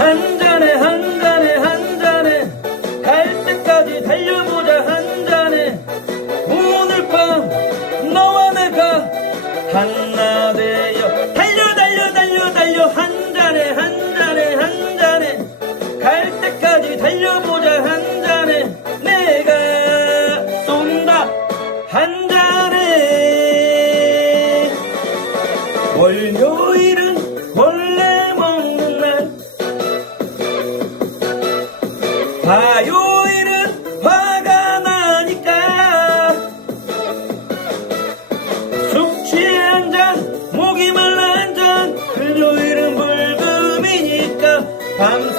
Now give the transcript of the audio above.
한 잔에 한 잔에 한 잔에 갈 때까지 달려보자 한 잔에. 오늘 밤 너와 내가 하나 되어 달려 달려 달려 달려. 한 잔에 한 잔에 한 잔에 갈 때까지 달려보자 한 잔에. 내가 쏜다 한 잔에. 월요일은 원 화요일은 화가 나니까. 숙취에 한 잔, 목이 말라 한 잔, 금요일은 불금이니까. 밤새